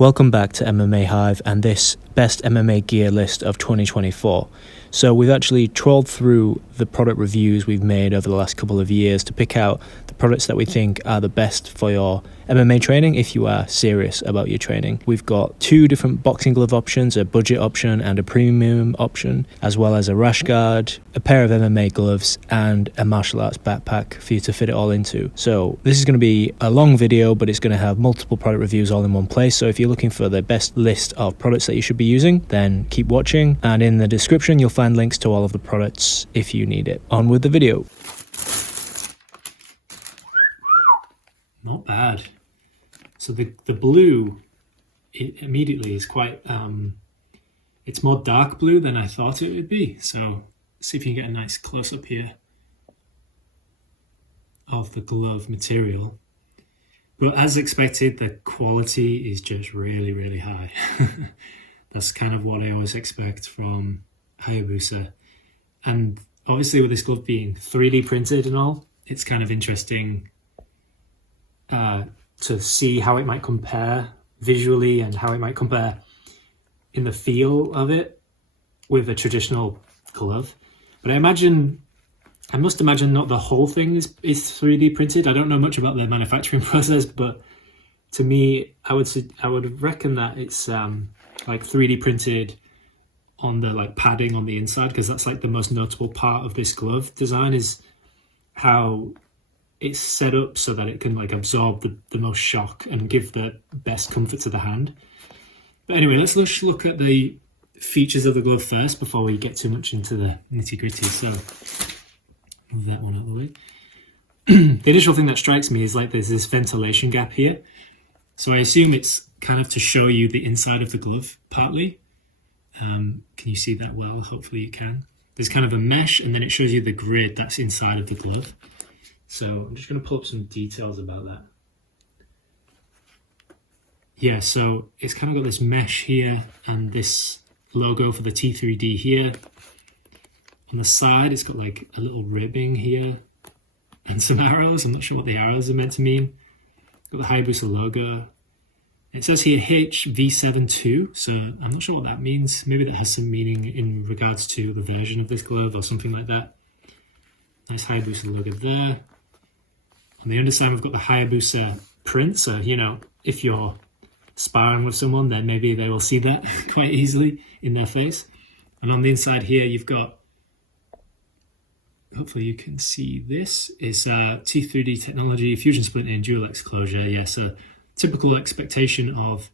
Welcome back to MMA Hive and this best MMA gear list of 2024. So we've actually trawled through the product reviews we've made over the last couple of years to pick out the products that we think are the best for your MMA training if you are serious about your training. We've got two different boxing glove options, a budget option and a premium option, as well as a Rashguard, a pair of MMA gloves and a martial arts backpack for you to fit it all into. So this is going to be a long video, but it's going to have multiple product reviews all in one place. So if you're looking for the best list of products that you should be using, then keep watching, and in the description you'll find links to all of the products if you need it. On with the video. Not bad. So the blue, it immediately is quite, it's more dark blue than I thought it would be. So see if you can get a nice close up here of the glove material. But as expected, the quality is just really, really high. That's kind of what I always expect from Hayabusa. And obviously with this glove being 3D printed and all, it's kind of interesting to see how it might compare visually and how it might compare in the feel of it with a traditional glove. But I must imagine not the whole thing is 3D printed. I don't know much about the manufacturing process, but to me, I would reckon that it's like 3D printed on the like padding on the inside, because that's like the most notable part of this glove design, is how it's set up so that it can like absorb the most shock and give the best comfort to the hand. But anyway, let's look at the features of the glove first before we get too much into the nitty-gritty. So move that one out of the way. The initial thing that strikes me is like there's this ventilation gap here. So I assume it's kind of to show you the inside of the glove partly. Can you see that well? Hopefully you can. There's kind of a mesh and then it shows you the grid that's inside of the glove. So I'm just going to pull up some details about that. Yeah, so it's kind of got this mesh here and this logo for the T3D here. On the side, it's got like a little ribbing here and some arrows. I'm not sure what the arrows are meant to mean. Got the Hayabusa logo. It says here HV72, so I'm not sure what that means. Maybe that has some meaning in regards to the version of this glove or something like that. Nice Hayabusa logo there. On the underside, we've got the Hayabusa print. So, you know, if you're sparring with someone, then maybe they will see that quite easily in their face. And on the inside here, you've got, hopefully you can see this, is T3D technology, fusion splint and dual X closure. Yeah, so typical expectation of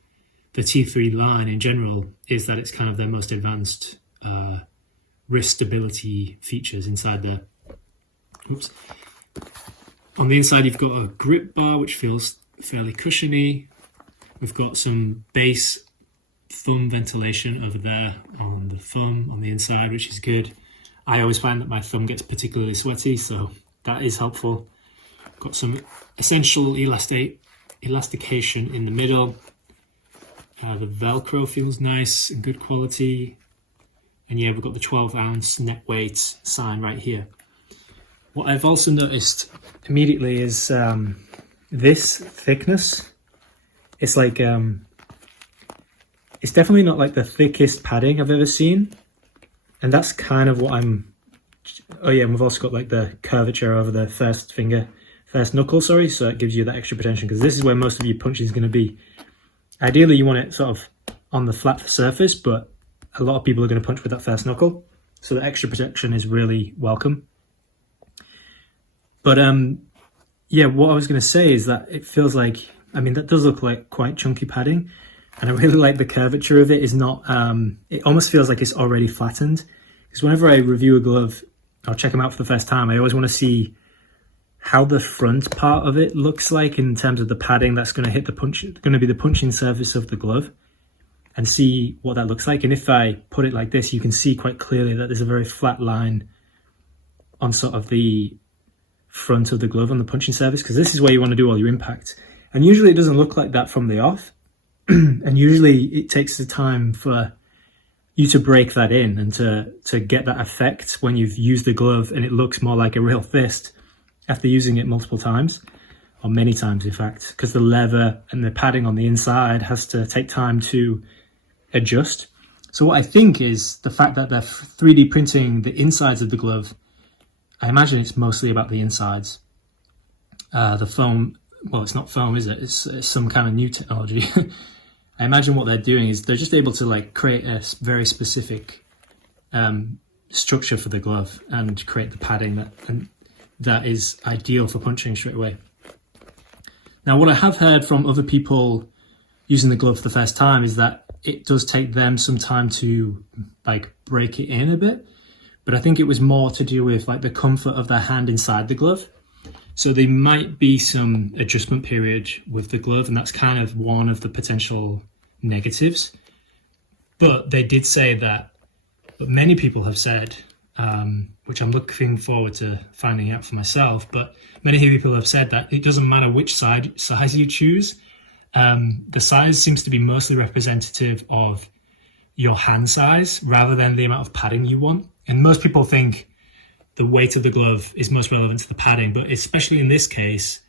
the T3 line in general is that it's kind of their most advanced wrist stability features inside there. Oops. On the inside, you've got a grip bar, which feels fairly cushiony. We've got some base thumb ventilation over there on the thumb on the inside, which is good. I always find that my thumb gets particularly sweaty, so that is helpful. Got some essential elastication in the middle. The Velcro feels nice and good quality. And yeah, we've got the 12-ounce net weight sign right here. What I've also noticed immediately is this thickness. It's like, it's definitely not like the thickest padding I've ever seen. And that's kind of what oh yeah, and we've also got like the curvature over the first knuckle, sorry. So it gives you that extra protection, because this is where most of your punching is going to be. Ideally, you want it sort of on the flat surface, but a lot of people are going to punch with that first knuckle. So the extra protection is really welcome. But yeah, what I was going to say is that it feels like, I mean, that does look like quite chunky padding. And I really like the curvature of it. Is not, it almost feels like it's already flattened. Because whenever I review a glove, I'll check them out for the first time, I always want to see how the front part of it looks like in terms of the padding that's going to hit going to be the punching surface of the glove, and see what that looks like. And if I put it like this, you can see quite clearly that there's a very flat line on sort of the front of the glove on the punching surface, because this is where you want to do all your impact. And usually it doesn't look like that from the off. And usually it takes the time for you to break that in and to get that effect when you've used the glove and it looks more like a real fist after using it multiple times. or many times in fact, because the leather and the padding on the inside has to take time to adjust. So what I think is the fact that they're 3D printing the insides of the glove, I imagine it's mostly about the insides. The foam, well, it's not foam, is it? It's some kind of new technology. I imagine what they're doing is they're just able to like create a very specific structure for the glove and create the padding that is ideal for punching straight away. Now, what I have heard from other people using the glove for the first time is that it does take them some time to like break it in a bit, but I think it was more to do with like the comfort of their hand inside the glove. So there might be some adjustment period with the glove, and that's kind of one of the potential negatives. But they did say that, but many people have said, which I'm looking forward to finding out for myself, but many people have said that it doesn't matter which size you choose. The size seems to be mostly representative of your hand size rather than the amount of padding you want. And most people think the weight of the glove is most relevant to the padding, but especially in this case,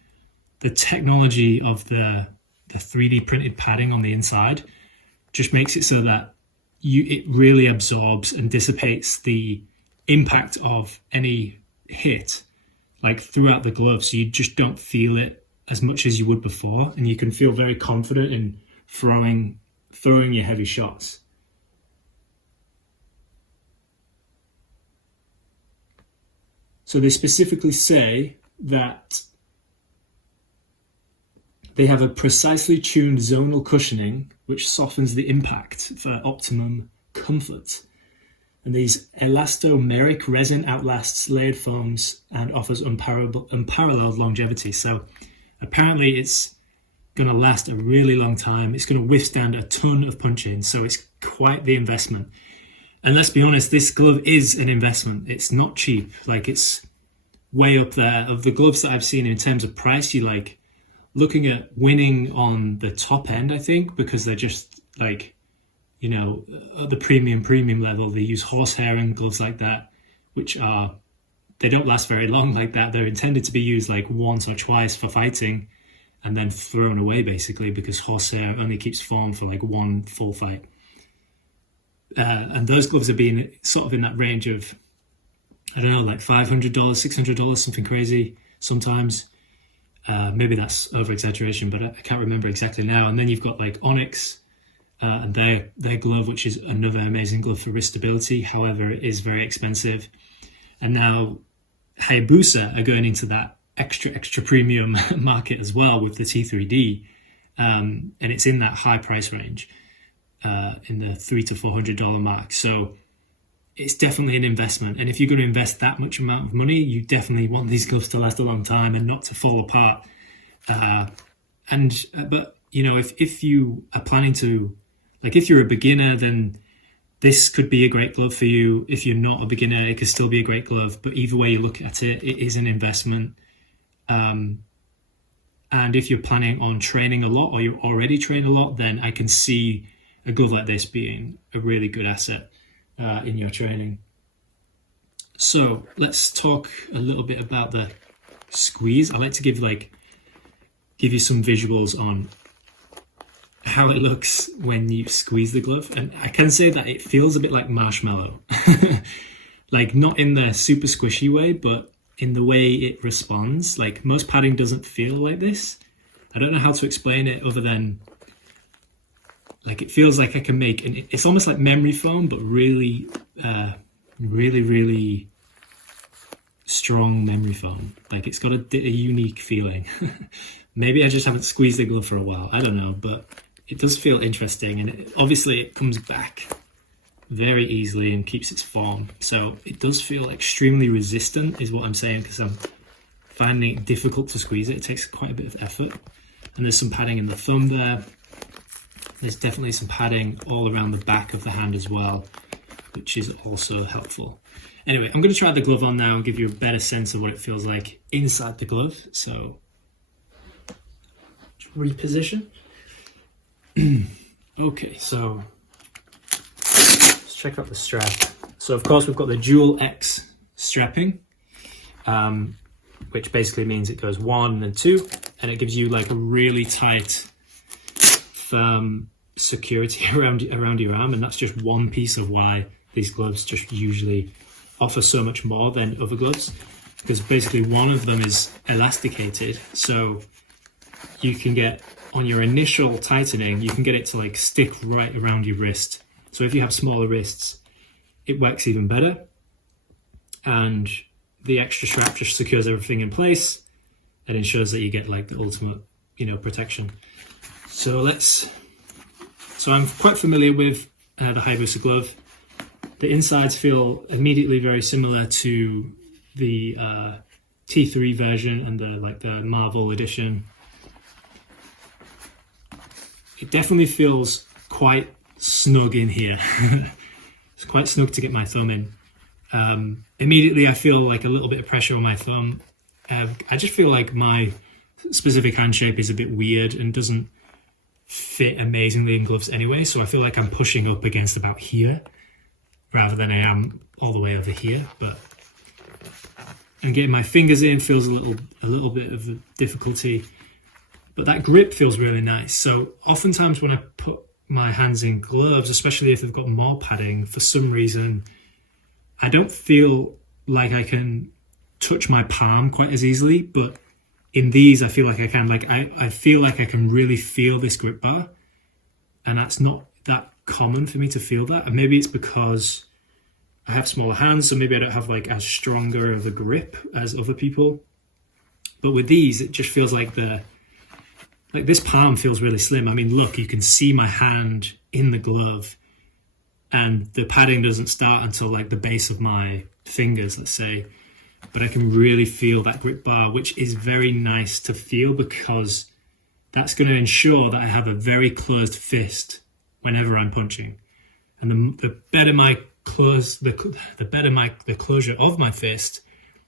the technology of the 3D printed padding on the inside just makes it so that it really absorbs and dissipates the impact of any hit like throughout the glove, so you just don't feel it as much as you would before, and you can feel very confident in throwing your heavy shots. So they specifically say that they have a precisely tuned zonal cushioning which softens the impact for optimum comfort. And these elastomeric resin outlasts layered foams and offers unparalleled longevity. So apparently it's going to last a really long time. It's going to withstand a ton of punching. So it's quite the investment. And let's be honest, this glove is an investment. It's not cheap. Like, it's way up there. Of the gloves that I've seen in terms of price, you like looking at winning on the top end, I think, because they're just like, you know, at the premium level. They use horsehair and gloves like that, which they don't last very long like that. They're intended to be used like once or twice for fighting and then thrown away basically, because horsehair only keeps form for like one full fight. And those gloves are being sort of in that range of, I don't know, like $500, $600, something crazy sometimes. Maybe that's over exaggeration, but I can't remember exactly now. And then you've got like Onyx and their glove, which is another amazing glove for wrist stability. However, it is very expensive. And now Hayabusa are going into that extra premium market as well with the T3D. And it's in that high price range, in the $300 to $400 mark. So it's definitely an investment. And if you're going to invest that much amount of money, you definitely want these gloves to last a long time and not to fall apart. But you know, if you are planning to, like, if you're a beginner, then this could be a great glove for you. If you're not a beginner, it could still be a great glove. But either way you look at it, it is an investment. And if you're planning on training a lot, or you already train a lot, then I can see a glove like this being a really good asset in your training. So let's talk a little bit about the squeeze. I like to give you some visuals on how it looks when you squeeze the glove. And I can say that it feels a bit like marshmallow. Like, not in the super squishy way, but in the way it responds. Like, most padding doesn't feel like this. I don't know how to explain it other than, like, it feels like I can make, and it's almost like memory foam, but really, really strong memory foam. Like, it's got a unique feeling. Maybe I just haven't squeezed the glove for a while. I don't know, but it does feel interesting, and obviously it comes back very easily and keeps its form. So it does feel extremely resistant, is what I'm saying, because I'm finding it difficult to squeeze it. It takes quite a bit of effort. And there's some padding in the thumb there. There's definitely some padding all around the back of the hand as well, which is also helpful. Anyway, I'm going to try the glove on now and give you a better sense of what it feels like inside the glove. So, reposition. Okay, so let's check out the strap. So of course we've got the dual X strapping, which basically means it goes 1 and 2. and it gives you like a really tight, firm security around your arm, and that's just one piece of why these gloves just usually offer so much more than other gloves, because basically one of them is elasticated, so you can get, on your initial tightening, you can get it to like stick right around your wrist. So if you have smaller wrists, it works even better, and the extra strap just secures everything in place and ensures that you get like the ultimate, protection. So I'm quite familiar with the Hayabusa glove. The insides feel immediately very similar to the T3 version and the Marvel edition. It definitely feels quite snug in here. It's quite snug to get my thumb in. Immediately I feel like a little bit of pressure on my thumb. I just feel like my specific hand shape is a bit weird and doesn't fit amazingly in gloves anyway, so I feel like I'm pushing up against about here rather than I am all the way over here. And getting my fingers in feels a little bit of a difficulty, but that grip feels really nice. So oftentimes when I put my hands in gloves, especially if they've got more padding, for some reason I don't feel like I can touch my palm quite as easily, but in these I feel like I can. I feel like I can really feel this grip bar, and that's not that common for me to feel that. And maybe it's because I have smaller hands, so maybe I don't have like as stronger of a grip as other people. But with these, it just feels like this palm feels really slim. I mean, look, you can see my hand in the glove, and the padding doesn't start until like the base of my fingers, let's say. But I can really feel that grip bar, which is very nice to feel, because that's going to ensure that I have a very closed fist whenever I'm punching. And the better my the closure of my fist,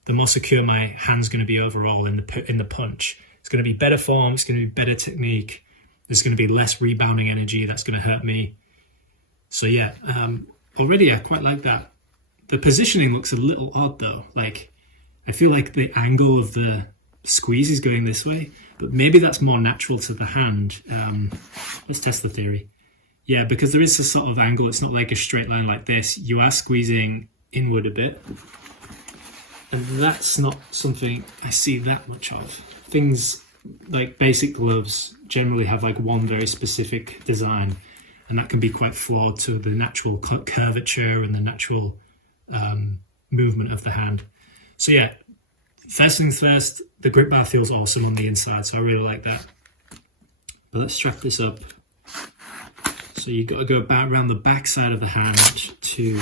the more secure my hand's going to be overall in the punch. It's going to be better form. It's going to be better technique. There's going to be less rebounding energy that's going to hurt me. So yeah, already I quite like that. The positioning looks a little odd though. Like, I feel like the angle of the squeeze is going this way, but maybe that's more natural to the hand. Let's test the theory. Yeah, because there is a sort of angle. It's not like a straight line like this. You are squeezing inward a bit, and that's not something I see that much of. Things like basic gloves generally have like one very specific design, and that can be quite flawed to the natural curvature and the natural movement of the hand. So yeah, first things first, the grip bar feels awesome on the inside, so I really like that. But let's strap this up. So you've got to go about around the back side of the hand to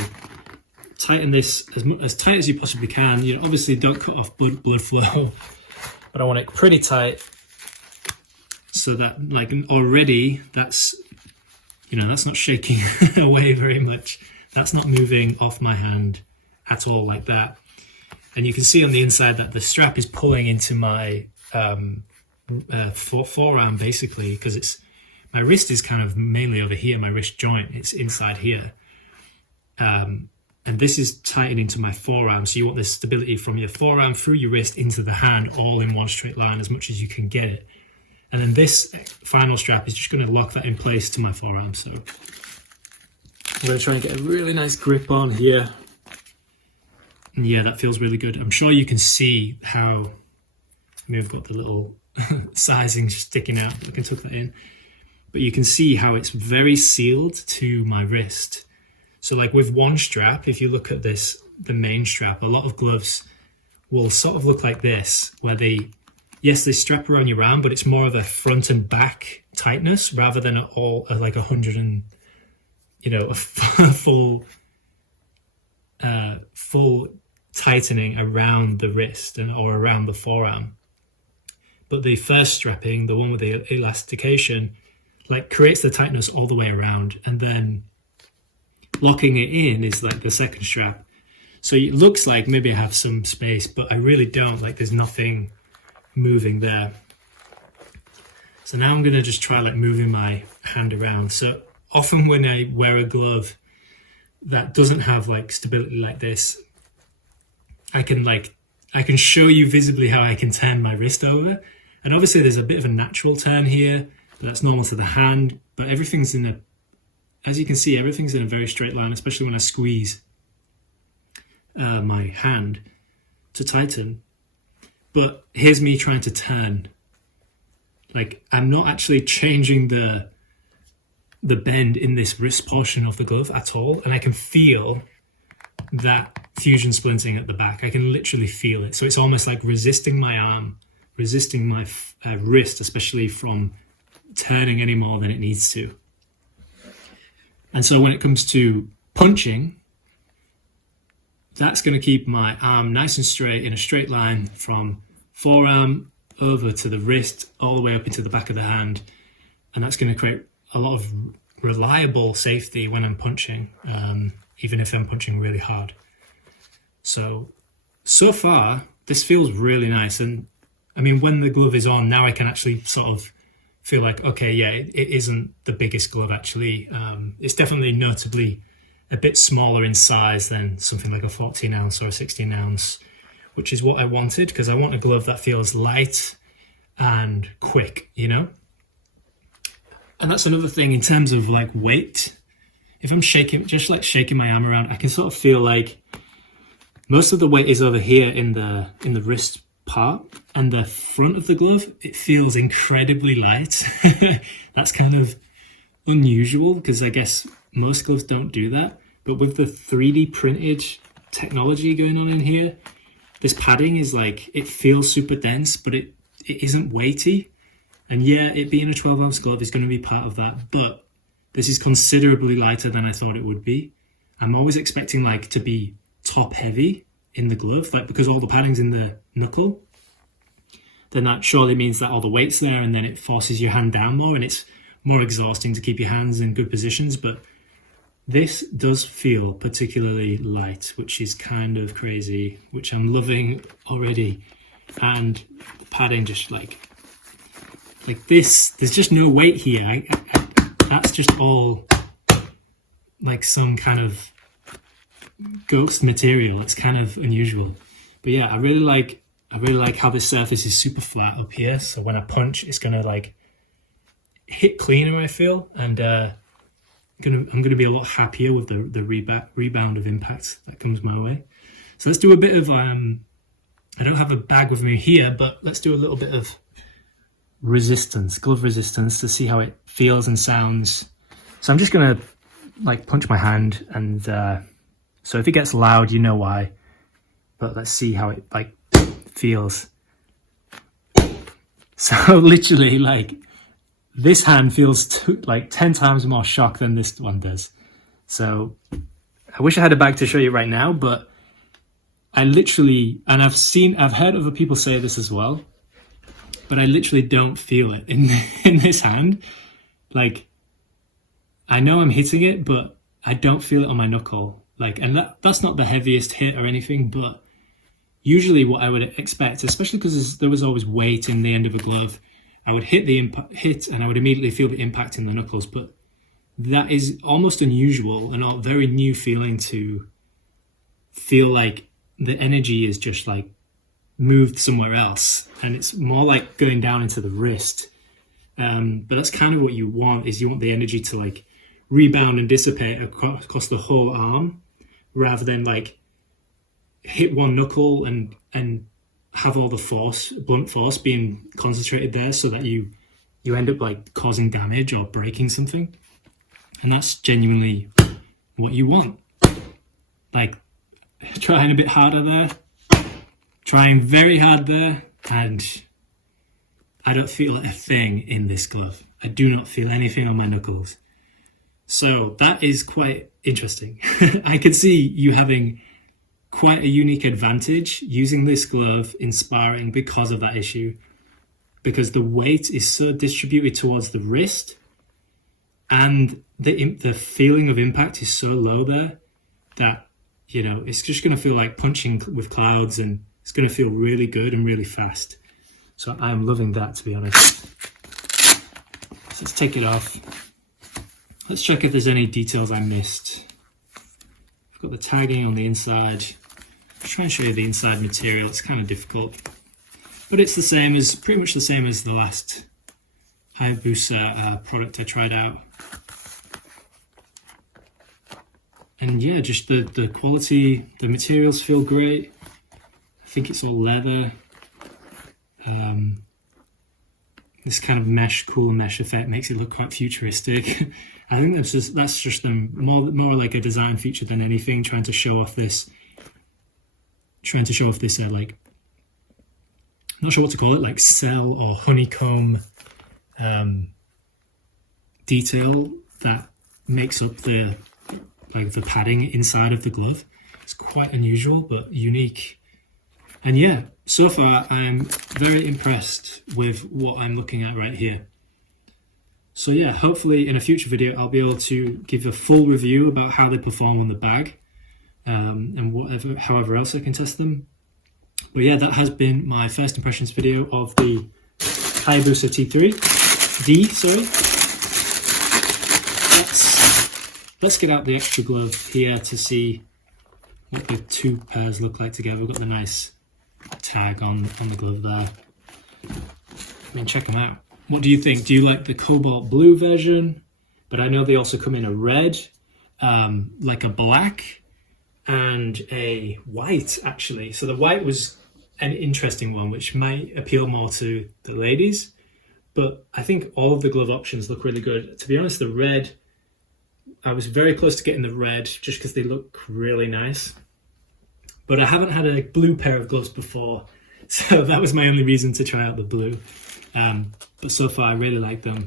tighten this as tight as you possibly can. Obviously don't cut off blood flow, but I want it pretty tight so that like already that's not shaking away very much. That's not moving off my hand at all like that. And you can see on the inside that the strap is pulling into my forearm basically, because my wrist is kind of mainly over here, my wrist joint, it's inside here. And this is tightening to my forearm, so you want this stability from your forearm through your wrist into the hand, all in one straight line as much as you can get it. And then this final strap is just going to lock that in place to my forearm. So I'm going to try and get a really nice grip on here. And yeah, that feels really good. I'm sure you can see how we've got the little sizing sticking out. I can tuck that in. But you can see how it's very sealed to my wrist. So like with one strap, if you look at this, the main strap, a lot of gloves will sort of look like this, where they strap around your arm, but it's more of a front and back tightness rather than like 100 and, a full tightening around the wrist or around the forearm. But the first strapping, the one with the elastication, like creates the tightness all the way around, and then locking it in is like the second strap. So it looks like maybe I have some space, but I really don't. Like there's nothing moving there. So now I'm gonna just try like moving my hand around. So often when I wear a glove that doesn't have like stability like this, I can show you visibly how I can turn my wrist over, And obviously there's a bit of a natural turn here, but that's normal to the hand. But everything's as you can see, everything's in a very straight line, especially when I squeeze my hand to tighten. But here's me trying to turn. Like, I'm not actually changing the bend in this wrist portion of the glove at all, and I can feel that fusion splinting at the back. I can literally feel it. So it's almost like resisting my arm, resisting my wrist, especially from turning any more than it needs to. And so when it comes to punching, that's going to keep my arm nice and straight in a straight line from forearm over to the wrist, all the way up into the back of the hand. And that's going to create a lot of reliable safety when I'm punching, even if I'm punching really hard. So far, this feels really nice. And I mean, when the glove is on, now I can actually sort of feel like, okay, yeah, it isn't the biggest glove actually. It's definitely notably a bit smaller in size than something like a 14 ounce or a 16 ounce, which is what I wanted, because I want a glove that feels light and quick, you know? And that's another thing in terms of like weight. If I'm shaking my arm around, I can sort of feel like most of the weight is over here in the wrist part, and the front of the glove, it feels incredibly light. That's kind of unusual, because I guess most gloves don't do that. But with the 3D printed technology going on in here, this padding is like, it feels super dense, but it isn't weighty. And yeah, it being a 12 ounce glove is going to be part of that, but this is considerably lighter than I thought it would be. I'm always expecting like to be top heavy in the glove, like because all the padding's in the knuckle, then that surely means that all the weight's there, and then it forces your hand down more, and it's more exhausting to keep your hands in good positions. But this does feel particularly light, which is kind of crazy, which I'm loving already. And the padding just like this, there's just no weight here. That's just all like some kind of ghost material. It's kind of unusual. But yeah, I really like how this surface is super flat up here. So when I punch, it's gonna like hit cleaner, I feel, and I'm gonna be a lot happier with the rebound of impact that comes my way. So let's do a bit of I don't have a bag with me here, but let's do a little bit of resistance, glove resistance, to see how it feels and sounds. So I'm just gonna like punch my hand, and so if it gets loud, you know why, but let's see how it like feels. So literally, like, this hand feels like 10 times more shock than this one does. So I wish I had a bag to show you right now, but I literally, and I've heard other people say this as well, but I literally don't feel it in this hand. Like, I know I'm hitting it, but I don't feel it on my knuckle. Like, and that's not the heaviest hit or anything, but usually what I would expect, especially because there was always weight in the end of a glove, I would hit and I would immediately feel the impact in the knuckles. But that is almost unusual and a very new feeling, to feel like the energy is just like moved somewhere else, and it's more like going down into the wrist. But that's kind of what you want, is you want the energy to like rebound and dissipate across the whole arm, rather than like hit one knuckle and have all the blunt force being concentrated there, so that you end up like causing damage or breaking something. And that's genuinely what you want. Like, trying a bit harder there, trying very hard there, and I don't feel a thing in this glove. I do not feel anything on my knuckles. So that is quite interesting. I could see you having quite a unique advantage using this glove in sparring because of that issue, because the weight is so distributed towards the wrist, and the feeling of impact is so low there that, you know, it's just going to feel like punching with clouds, and it's going to feel really good and really fast. So I'm loving that, to be honest. So let's take it off. Let's check if there's any details I missed. I've got the tagging on the inside. I'll try and show you the inside material. It's kind of difficult. but it's the same as, pretty much the same as the last Hayabusa product I tried out. And yeah, just the quality, the materials feel great. I think it's all leather. This kind of mesh, cool mesh effect makes it look quite futuristic. I think that's just them more like a design feature than anything, trying to show off this like, I'm not sure what to call it, like cell or honeycomb detail that makes up the padding inside of the glove. It's quite unusual but unique. And yeah, so far I'm very impressed with what I'm looking at right here. So yeah, hopefully in a future video I'll be able to give a full review about how they perform on the bag, and however else I can test them. But yeah, that has been my first impressions video of the Hayabusa T3D. Let's get out the extra glove here to see what the two pairs look like together. We've got the nice tag on the glove there. I mean, check them out. What do you think? Do you like the cobalt blue version? But I know they also come in a red, like a black, and a white actually. So the white was an interesting one, which might appeal more to the ladies, but I think all of the glove options look really good. To be honest, the red, I was very close to getting the red just because they look really nice. But I haven't had a blue pair of gloves before, so that was my only reason to try out the blue. But so far I really like them.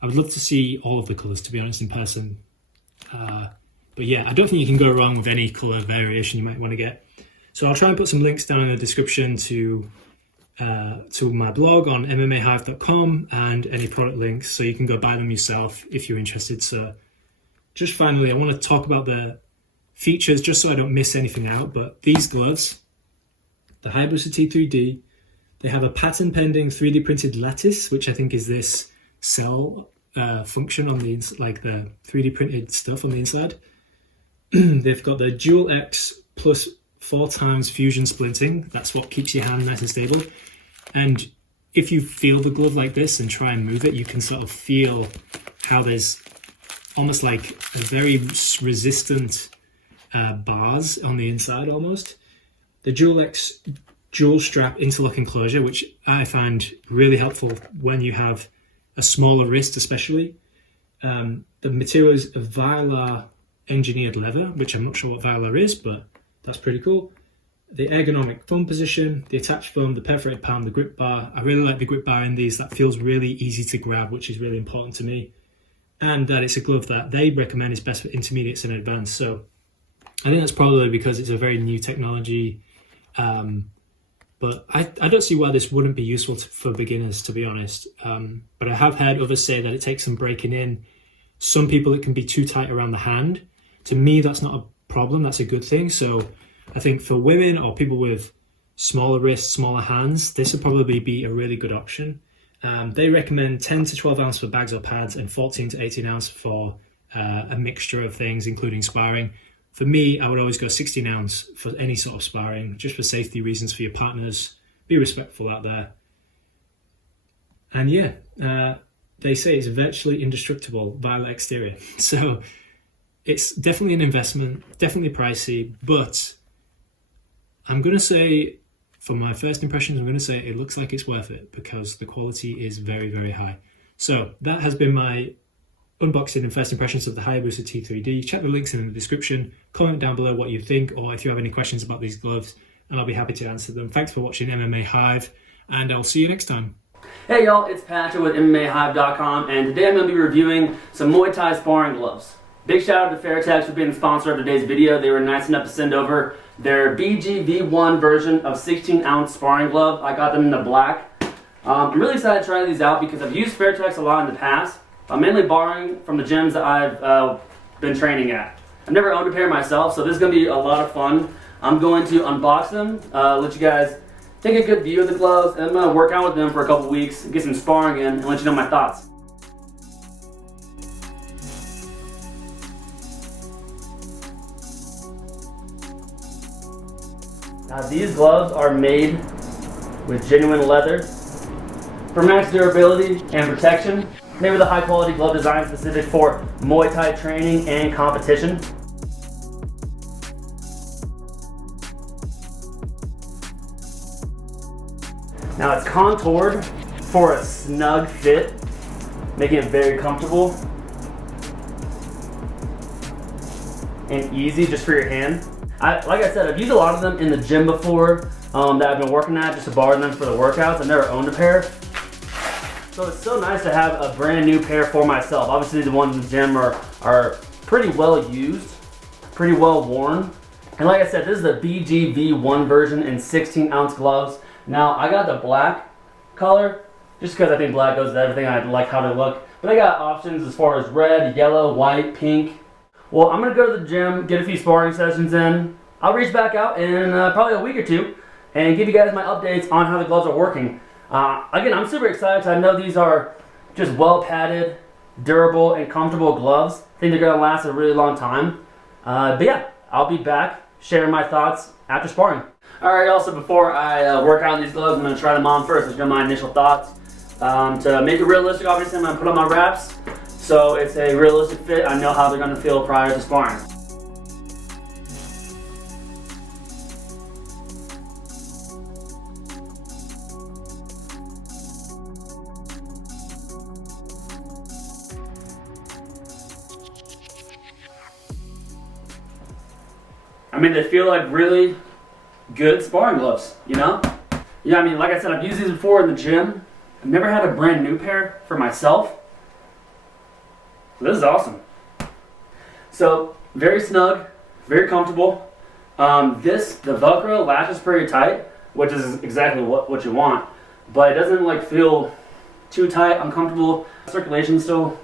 I would love to see all of the colours, to be honest, in person. But yeah, I don't think you can go wrong with any colour variation you might want to get. So I'll try and put some links down in the description to my blog on MMAhive.com and any product links, so you can go buy them yourself if you're interested. So just finally, I want to talk about the features just so I don't miss anything out. But these gloves, the Hayabusa T3D, they have a patent pending 3D printed lattice, which I think is this cell function on the like the 3D printed stuff on the inside. They've got the Dual X plus 4 times fusion splinting. That's what keeps your hand nice and stable. And if you feel the glove like this and try and move it, you can sort of feel how there's almost like a very resistant bars on the inside almost. The Dual X dual strap interlock enclosure, which I find really helpful when you have a smaller wrist especially. The material is a Vylar engineered leather, which I'm not sure what Vylar is, but that's pretty cool. The ergonomic thumb position, the attached foam, the perforated palm, the grip bar. I really like the grip bar in these. That feels really easy to grab, which is really important to me. And that it's a glove that they recommend is best for intermediates and advanced. So I think that's probably because it's a very new technology. But I don't see why this wouldn't be useful for beginners, to be honest. But I have heard others say that it takes some breaking in. Some people, it can be too tight around the hand. To me, that's not a problem. That's a good thing. So I think for women or people with smaller wrists, smaller hands, this would probably be a really good option. They recommend 10 to 12 ounce for bags or pads and 14 to 18 ounce for a mixture of things, including sparring. For me, I would always go 16 ounce for any sort of sparring, just for safety reasons for your partners. Be respectful out there. And yeah, they say it's virtually indestructible Vylar exterior. So it's definitely an investment, definitely pricey, but I'm going to say, for my first impressions, I'm going to say it looks like it's worth it because the quality is very, very high. So that has been my unboxing and first impressions of the Hayabusa T3D. Check the links in the description, comment down below what you think, or if you have any questions about these gloves, and I'll be happy to answer them. Thanks for watching MMA Hive, and I'll see you next time. Hey y'all, it's Patrick with MMAhive.com, and today I'm going to be reviewing some Muay Thai sparring gloves. Big shout out to Fairtex for being the sponsor of today's video. They were nice enough to send over their BGV1 version of 16 ounce sparring glove. I got them in the black. I'm really excited to try these out because I've used Fairtex a lot in the past. I'm mainly borrowing from the gyms that I've been training at. I've never owned a pair myself, so this is going to be a lot of fun. I'm going to unbox them, let you guys take a good view of the gloves, and I'm going to work out with them for a couple weeks, get some sparring in, and let you know my thoughts. Now these gloves are made with genuine leather for max durability and protection. Maybe the high quality glove design specific for Muay Thai training and competition. Now it's contoured for a snug fit, making it very comfortable and easy just for your hand. Like I said, I've used a lot of them in the gym before that I've been working at just to borrow them for the workouts. I've never owned a pair. So it's so nice to have a brand new pair for myself. Obviously the ones in the gym are pretty well used, pretty well worn. And like I said, this is the BGV1 version in 16-ounce gloves. Now I got the black color just because I think black goes with everything. I like how they look. But I got options as far as red, yellow, white, pink. Well, I'm gonna go to the gym, get a few sparring sessions in. I'll reach back out in probably a week or two and give you guys my updates on how the gloves are working. Again, I'm super excited. I know these are just well padded, durable, and comfortable gloves. I think they're gonna last a really long time. But yeah, I'll be back sharing my thoughts after sparring. All right, also before I work out in these gloves, I'm gonna try them on first. Let's get my initial thoughts. To make it realistic, obviously I'm gonna put on my wraps. So it's a realistic fit. I know how they're gonna feel prior to sparring. I mean, they feel like really good sparring gloves, you know? Yeah, I mean, like I said, I've used these before in the gym. I've never had a brand new pair for myself. This is awesome. So, very snug, very comfortable. The Velcro latches pretty tight, which is exactly what you want. But it doesn't like feel too tight, uncomfortable. Circulation's still,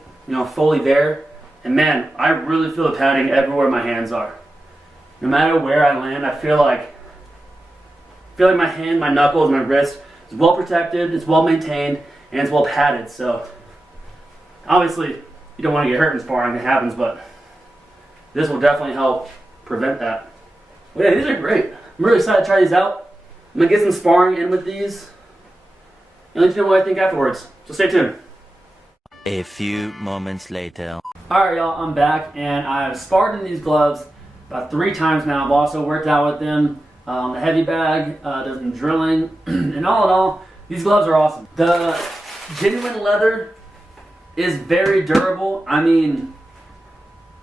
fully there. And man, I really feel the padding everywhere my hands are. No matter where I land, I feel like my hand, my knuckles, my wrist is well protected, it's well maintained, and it's well padded. So obviously you don't want to get hurt in sparring, it happens, but this will definitely help prevent that. Well, yeah, these are great. I'm really excited to try these out. I'm gonna get some sparring in with these and let you know what I think afterwards. So stay tuned. A few moments later. Alright y'all, I'm back and I've sparred in these gloves about 3 times now. I've also worked out with them. The heavy bag, done some drilling, and all in all, these gloves are awesome. The genuine leather is very durable. I mean,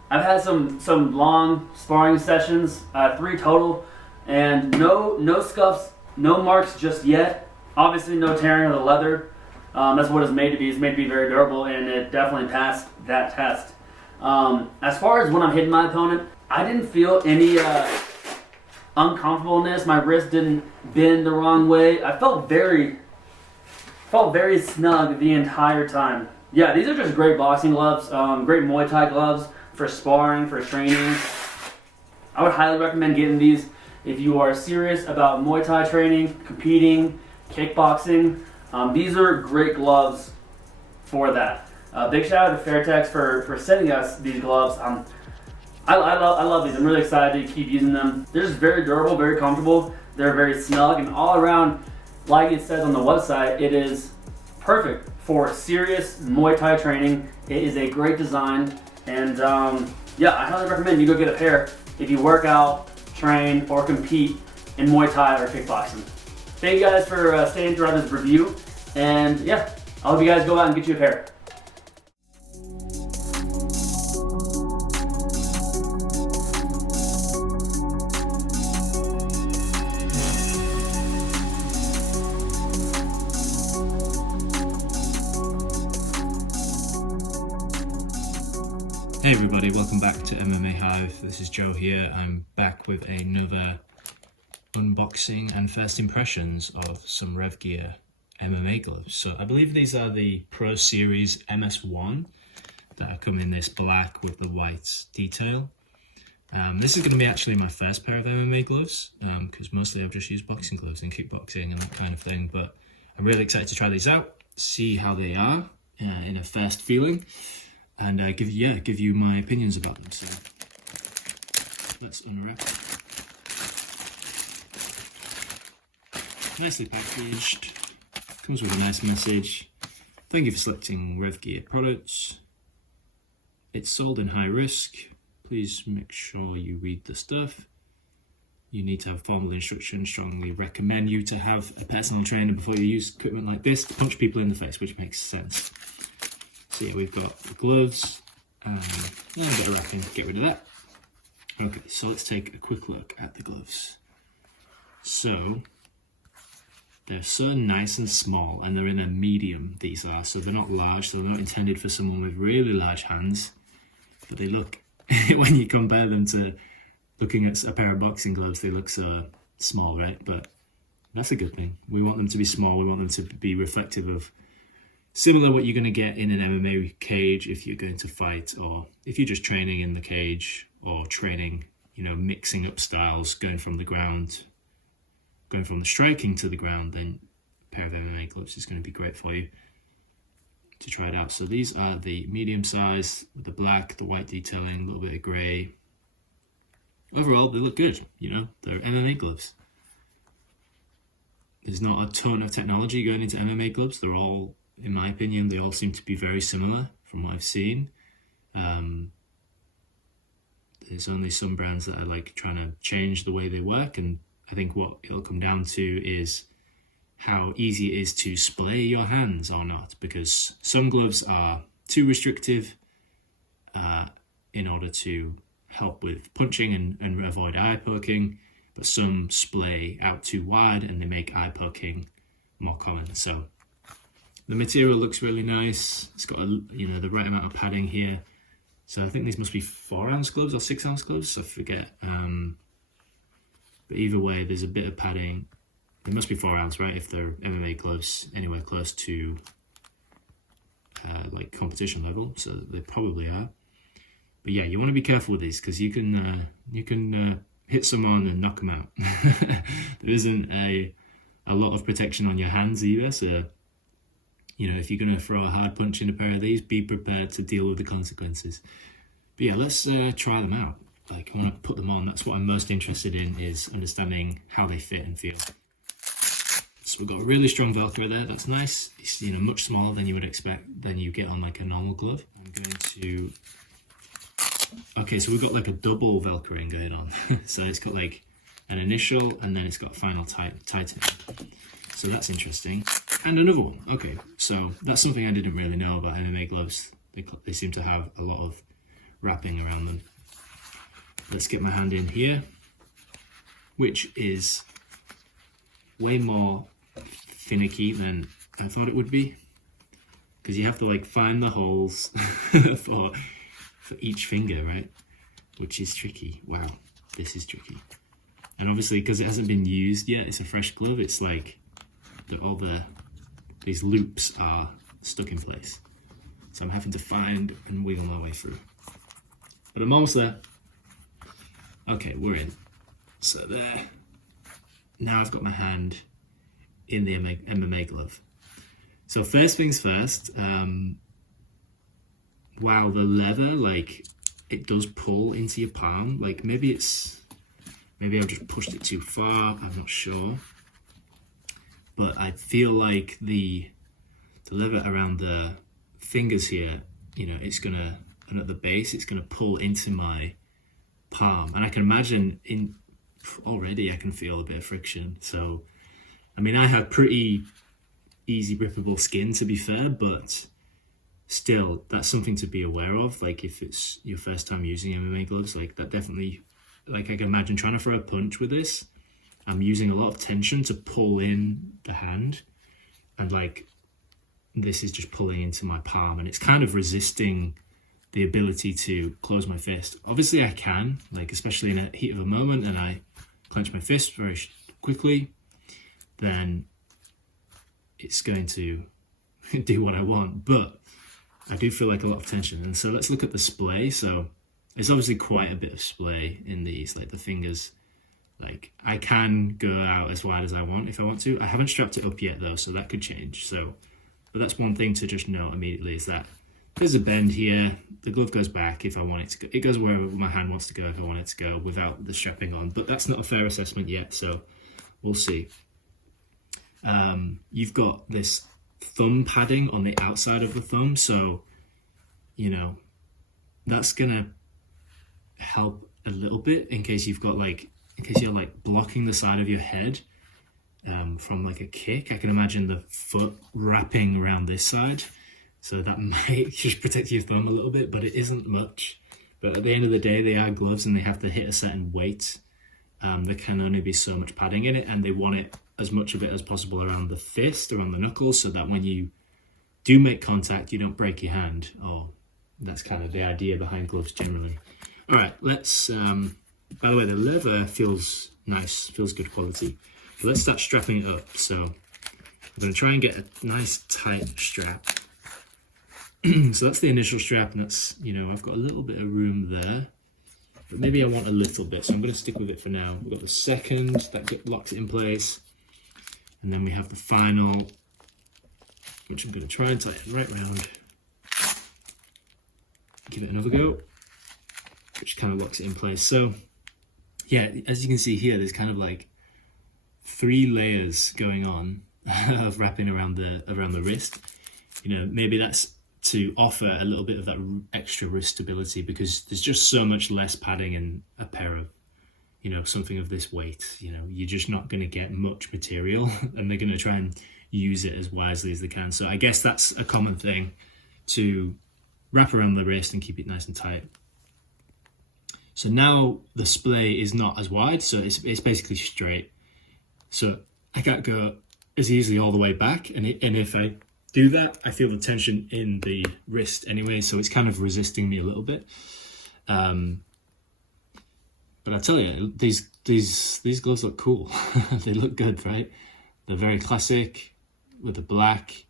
I've had some long sparring sessions, 3 total, and no scuffs, no marks just yet. Obviously no tearing of the leather. That's what it's made to be. It's made to be very durable, and it definitely passed that test. As far as when I'm hitting my opponent, I didn't feel any uncomfortableness. My wrist didn't bend the wrong way. I felt very snug the entire time. Yeah, these are just great boxing gloves, great Muay Thai gloves for sparring, for training. I would highly recommend getting these if you are serious about Muay Thai training, competing, kickboxing. These are great gloves for that. Big shout out to Fairtex for sending us these gloves. I love these. I'm really excited to keep using them. They're just very durable, very comfortable. They're very snug, and all around, like it says on the website, it is perfect for serious Muay Thai training. It is a great design, and yeah, I highly recommend you go get a pair if you work out, train, or compete in Muay Thai or kickboxing. Thank you guys for staying throughout this review, and yeah, I hope you guys go out and get you a pair. Hey everybody, welcome back to MMA Hive. This is Joe here. I'm back with another unboxing and first impressions of some Rev Gear MMA gloves. So I believe these are the Pro Series MS1 that come in this black with the white detail. This is going to be actually my first pair of MMA gloves because mostly I've just used boxing gloves in kickboxing and that kind of thing. But I'm really excited to try these out, see how they are in a first feeling, and give you my opinions about them. So let's unwrap it. nicely packaged. Comes with a nice message. Thank you for selecting Rev Gear products. It's sold in high risk. Please make sure you read the stuff. You need to have formal instructions. Strongly recommend you to have a personal trainer before you use equipment like this to punch people in the face, which makes sense. So yeah, we've got the gloves and a bit of wrapping. Get rid of that. Okay, so let's take a quick look at the gloves. So they're so nice and small, and they're in a medium, these are, so they're not large, so they're not intended for someone with really large hands, but they look, when you compare them to looking at a pair of boxing gloves, they look so small, right? But that's a good thing. We want them to be small, we want them to be reflective of similar what you're going to get in an MMA cage if you're going to fight, or if you're just training in the cage, or training, you know, mixing up styles, going from the ground, going from the striking to the ground, then a pair of MMA gloves is going to be great for you to try it out. So these are the medium size with the black, the white detailing, a little bit of grey. Overall, they look good, you know, they're MMA gloves. There's not a ton of technology going into MMA gloves. They're all, in my opinion, they all seem to be very similar from what I've seen. There's only some brands that are like trying to change the way they work, and I think what it'll come down to is how easy it is to splay your hands or not, because some gloves are too restrictive in order to help with punching and avoid eye poking, but some splay out too wide and they make eye poking more common. So the material looks really nice. It's got the right amount of padding here. So I think these must be 4-ounce gloves or 6-ounce gloves, I forget. But either way, there's a bit of padding. They must be 4-ounce, right? If they're MMA gloves anywhere close to like competition level, so they probably are. But yeah, you want to be careful with these because you can hit someone and knock them out. There isn't a lot of protection on your hands either, so you know, if you're going to throw a hard punch in a pair of these, be prepared to deal with the consequences. But yeah, let's try them out. Like, I want to put them on. That's what I'm most interested in, is understanding how they fit and feel. So we've got a really strong Velcro there. That's nice. It's, you know, much smaller than you would expect than you get on like a normal glove. I'm going to... Okay, so we've got like a double Velcroing going on. So it's got like an initial and then it's got final tightening. So that's interesting. And another one. Okay, so that's something I didn't really know about MMA gloves. They seem to have a lot of wrapping around them. Let's get my hand in here, which is way more finicky than I thought it would be, because you have to like find the holes for each finger, right? Which is tricky. Wow, this is tricky. And obviously, because it hasn't been used yet, it's a fresh glove. It's like these loops are stuck in place. So I'm having to find and wiggle my way through. But I'm almost there. Okay, we're in. So there. Now I've got my hand in the MMA glove. So first things first, wow, the leather, like, it does pull into your palm. Like, maybe I've just pushed it too far, I'm not sure. But I feel like the leather around the fingers here, you know, and at the base, it's gonna pull into my palm. And I can imagine already I can feel a bit of friction. So, I mean, I have pretty easy rippable skin, to be fair, but still, that's something to be aware of. Like, if it's your first time using MMA gloves, like, that definitely, like, I can imagine trying to throw a punch with this. I'm using a lot of tension to pull in the hand, and like, this is just pulling into my palm, and it's kind of resisting the ability to close my fist. Obviously I can, like, especially in a heat of a moment and I clench my fist very quickly, then it's going to do what I want. But I do feel like a lot of tension. And so let's look at the splay. So there's obviously quite a bit of splay in these, like the fingers. Like, I can go out as wide as I want if I want to. I haven't strapped it up yet though, so that could change. But that's one thing to just note immediately, is that there's a bend here. The glove goes back if I want it to go. It goes wherever my hand wants to go if I want it to go without the strapping on. But that's not a fair assessment yet, so we'll see. you've got this thumb padding on the outside of the thumb, so you know that's gonna help a little bit in case you've got like, in case you're like blocking the side of your head from like a kick. I can imagine the foot wrapping around this side, so that might just protect your thumb a little bit, but it isn't much. But at the end of the day, they are gloves and they have to hit a certain weight. There can only be so much padding in it, and they want it, as much of it as possible, around the fist, around the knuckles, so that when you do make contact, you don't break your hand. Oh, that's kind of the idea behind gloves generally. All right, let's, by the way, the leather feels nice, feels good quality. So let's start strapping it up. So I'm gonna try and get a nice tight strap. So that's the initial strap, and that's, you know, I've got a little bit of room there, but maybe I want a little bit, so I'm gonna stick with it for now. We've got the second, that locks it in place. And then we have the final, which I'm gonna try and tighten right round. Give it another go, which kind of locks it in place. So yeah, as you can see here, there's kind of like 3 layers going on of wrapping around the wrist. You know, maybe that's to offer a little bit of that extra wrist stability, because there's just so much less padding in a pair of, you know, something of this weight. You know, you're just not going to get much material, and they're going to try and use it as wisely as they can. So I guess that's a common thing, to wrap around the wrist and keep it nice and tight. So now the splay is not as wide, so it's basically straight. So I can't go as easily all the way back, and if I do that, I feel the tension in the wrist anyway, so it's kind of resisting me a little bit. But I tell you, these gloves look cool. They look good, right? They're very classic with the black.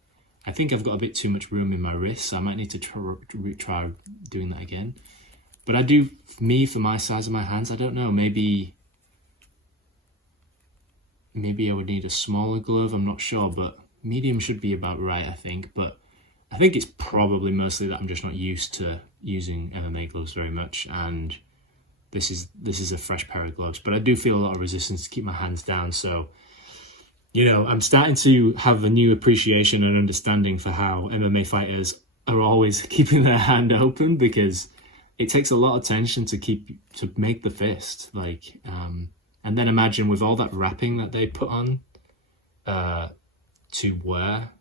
I think I've got a bit too much room in my wrist, so I might need to try doing that again. But I do, for my size of my hands, I don't know, maybe I would need a smaller glove, I'm not sure, but medium should be about right, I think. But I think it's probably mostly that I'm just not used to using MMA gloves very much, and this is a fresh pair of gloves. But I do feel a lot of resistance to keep my hands down, so you know, I'm starting to have a new appreciation and understanding for how MMA fighters are always keeping their hand open, because it takes a lot of tension to make the fist, like, and then imagine with all that wrapping that they put on to wear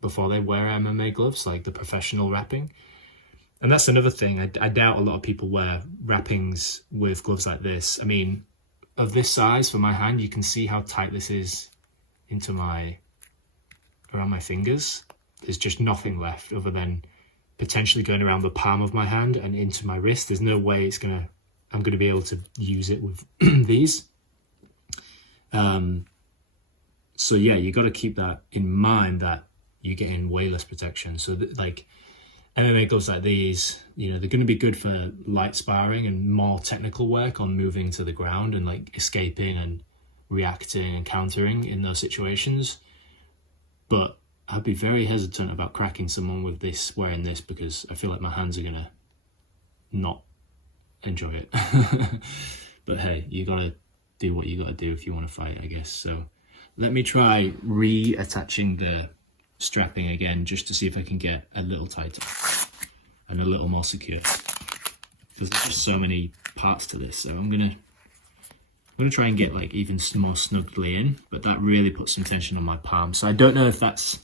before they wear MMA gloves, like the professional wrapping. And that's another thing. I doubt a lot of people wear wrappings with gloves like this. I mean, of this size for my hand, you can see how tight this is around my fingers. There's just nothing left other than potentially going around the palm of my hand and into my wrist. There's no way I'm gonna be able to use it with these. So yeah, you got to keep that in mind, that you're getting way less protection. So like MMA gloves like these, you know, they're going to be good for light sparring and more technical work on moving to the ground and like escaping and reacting and countering in those situations. But I'd be very hesitant about cracking someone with this, wearing this, because I feel like my hands are going to not enjoy it. But hey, you got to do what you got to do if you want to fight, I guess. So let me try reattaching the strapping again, just to see if I can get a little tighter and a little more secure, because there's just so many parts to this. So I'm gonna try and get like even more snugly in, but that really puts some tension on my palm. So I don't know if that's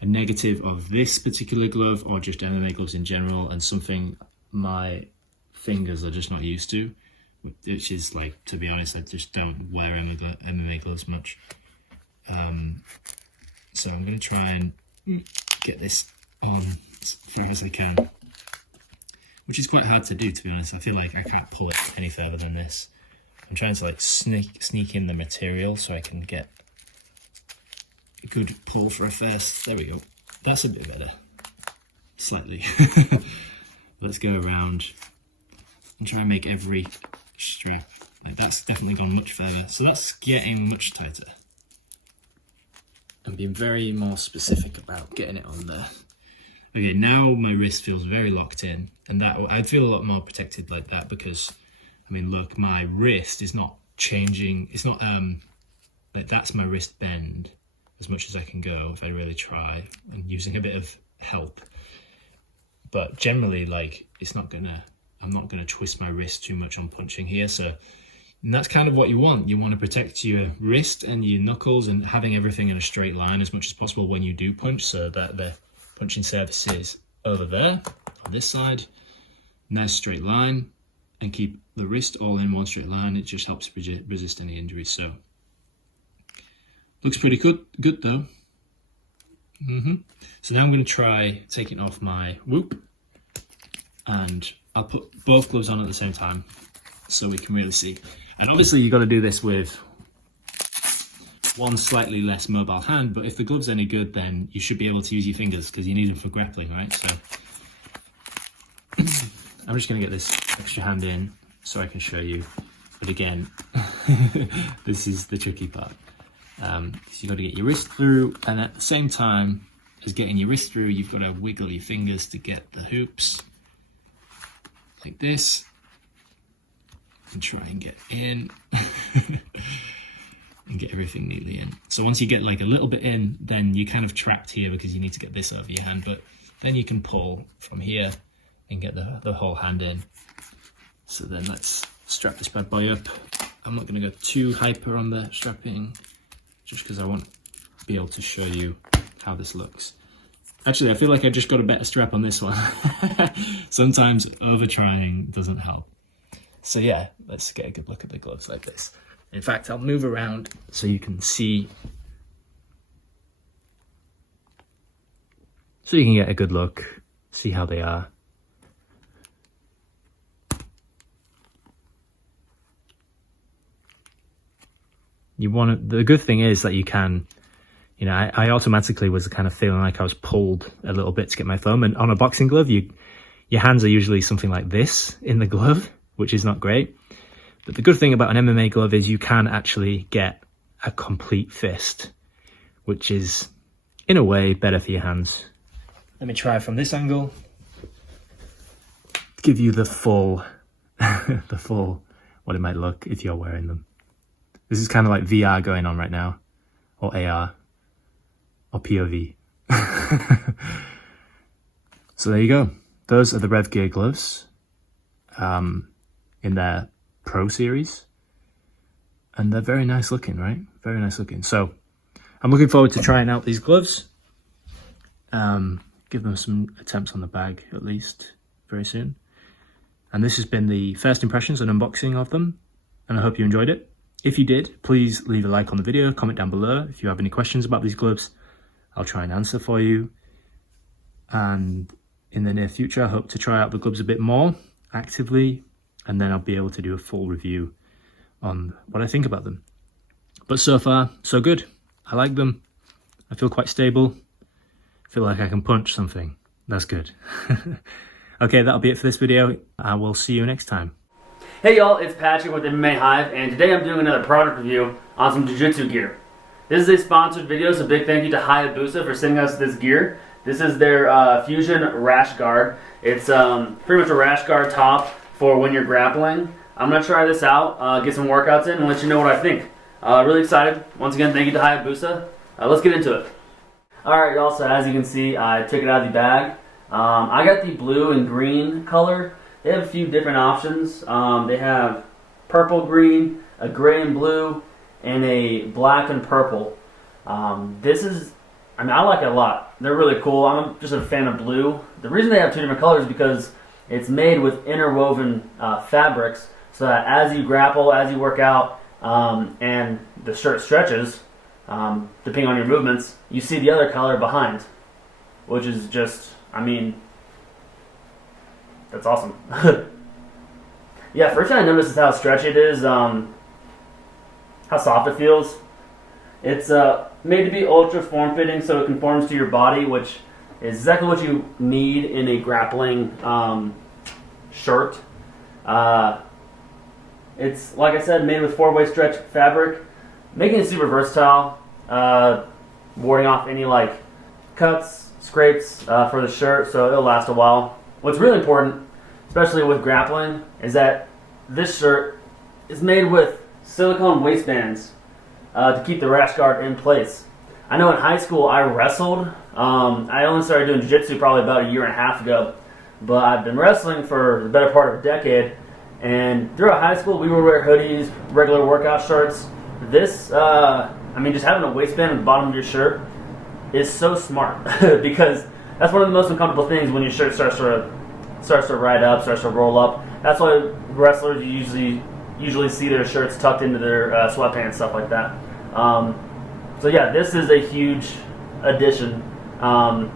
a negative of this particular glove or just MMA gloves in general, and something my fingers are just not used to, which is, like, to be honest, I just don't wear MMA gloves much. So I'm going to try and get this on as far as I can, which is quite hard to do, to be honest. I feel like I can't pull it any further than this. I'm trying to like sneak in the material so I can get a good pull for a first. There we go. That's a bit better. Slightly. Let's go around and try and make every strap. Like, that's definitely gone much further. So that's getting much tighter. I'm being very more specific about getting it on there. Okay, now my wrist feels very locked in, and that I'd feel a lot more protected like that, because I mean, look, my wrist is not changing. It's not like that's my wrist bend as much as I can go if I really try, and using a bit of help. But generally, like, I'm not gonna twist my wrist too much on punching here. So, and that's kind of what you want. You want to protect your wrist and your knuckles and having everything in a straight line as much as possible when you do punch, so that the punching surface is over there on this side, nice straight line, and keep the wrist all in one straight line. It just helps resist any injuries. So looks pretty good though. So now I'm going to try taking off my whoop, and I'll put both gloves on at the same time so we can really see. And obviously you got to do this with one slightly less mobile hand, but if the glove's any good, then you should be able to use your fingers because you need them for grappling, right? So I'm just going to get this extra hand in so I can show you. But again, this is the tricky part. So you got to get your wrist through, and at the same time as getting your wrist through, you've got to wiggle your fingers to get the hoops like this, and try and get in and get everything neatly in. So once you get like a little bit in, then you're kind of trapped here because you need to get this over your hand, but then you can pull from here and get the whole hand in. So then let's strap this bad boy up. I'm not going to go too hyper on the strapping, just because I want to be able to show you how this looks. Actually, I feel like I just got a better strap on this one. Sometimes over trying doesn't help. So yeah, let's get a good look at the gloves like this. In fact, I'll move around so you can see. So you can get a good look, see how they are. The good thing is that you can, you know, I automatically was kind of feeling like I was pulled a little bit to get my thumb, and on a boxing glove, your hands are usually something like this in the glove, which is not great. But the good thing about an MMA glove is you can actually get a complete fist, which is, in a way, better for your hands. Let me try from this angle. Give you the full, what it might look if you're wearing them. This is kind of like VR going on right now, or AR, or POV. So there you go. Those are the Rev Gear gloves in their Pro Series. And they're very nice looking, right? Very nice looking. So I'm looking forward to trying out these gloves. Give them some attempts on the bag, at least, very soon. And this has been the first impressions and unboxing of them. And I hope you enjoyed it. If you did, please leave a like on the video, comment down below. If you have any questions about these gloves, I'll try and answer for you. And in the near future, I hope to try out the gloves a bit more actively, and then I'll be able to do a full review on what I think about them. But so far, so good. I like them. I feel quite stable. I feel like I can punch something. That's good. Okay, that'll be it for this video. I will see you next time. Hey y'all, it's Patrick with MMA Hive, and today I'm doing another product review on some jiu-jitsu gear. This is a sponsored video, so big thank you to Hayabusa for sending us this gear. This is their Fusion Rashguard. It's pretty much a Rashguard top for when you're grappling. I'm going to try this out, get some workouts in, and let you know what I think. Really excited. Once again, thank you to Hayabusa. Let's get into it. Alright y'all, so as you can see, I took it out of the bag. I got the blue and green color. They have a few different options. They have purple green, a gray and blue, and a black and purple. This is, I mean, I like it a lot. They're really cool. I'm just a fan of blue. The reason they have two different colors is because it's made with interwoven fabrics, so that as you grapple, as you work out, and the shirt stretches, depending on your movements, you see the other color behind, which is just, I mean, that's awesome. Yeah, first thing I noticed is how stretchy it is, how soft it feels. It's made to be ultra form-fitting, so it conforms to your body, which is exactly what you need in a grappling shirt. It's, like I said, made with 4-way stretch fabric, making it super versatile, warding off any like cuts, scrapes for the shirt, so it'll last a while. What's really important, especially with grappling, is that this shirt is made with silicone waistbands. to keep the rash guard in place. I know in high school I wrestled. I only started doing jiu-jitsu probably about a year and a half ago, but I've been wrestling for the better part of a decade. And throughout high school, we would wear hoodies, regular workout shirts. This, just having a waistband at the bottom of your shirt is so smart because that's one of the most uncomfortable things when your shirt starts to ride up, starts to roll up. That's why wrestlers usually see their shirts tucked into their sweatpants, stuff like that. So yeah, this is a huge addition so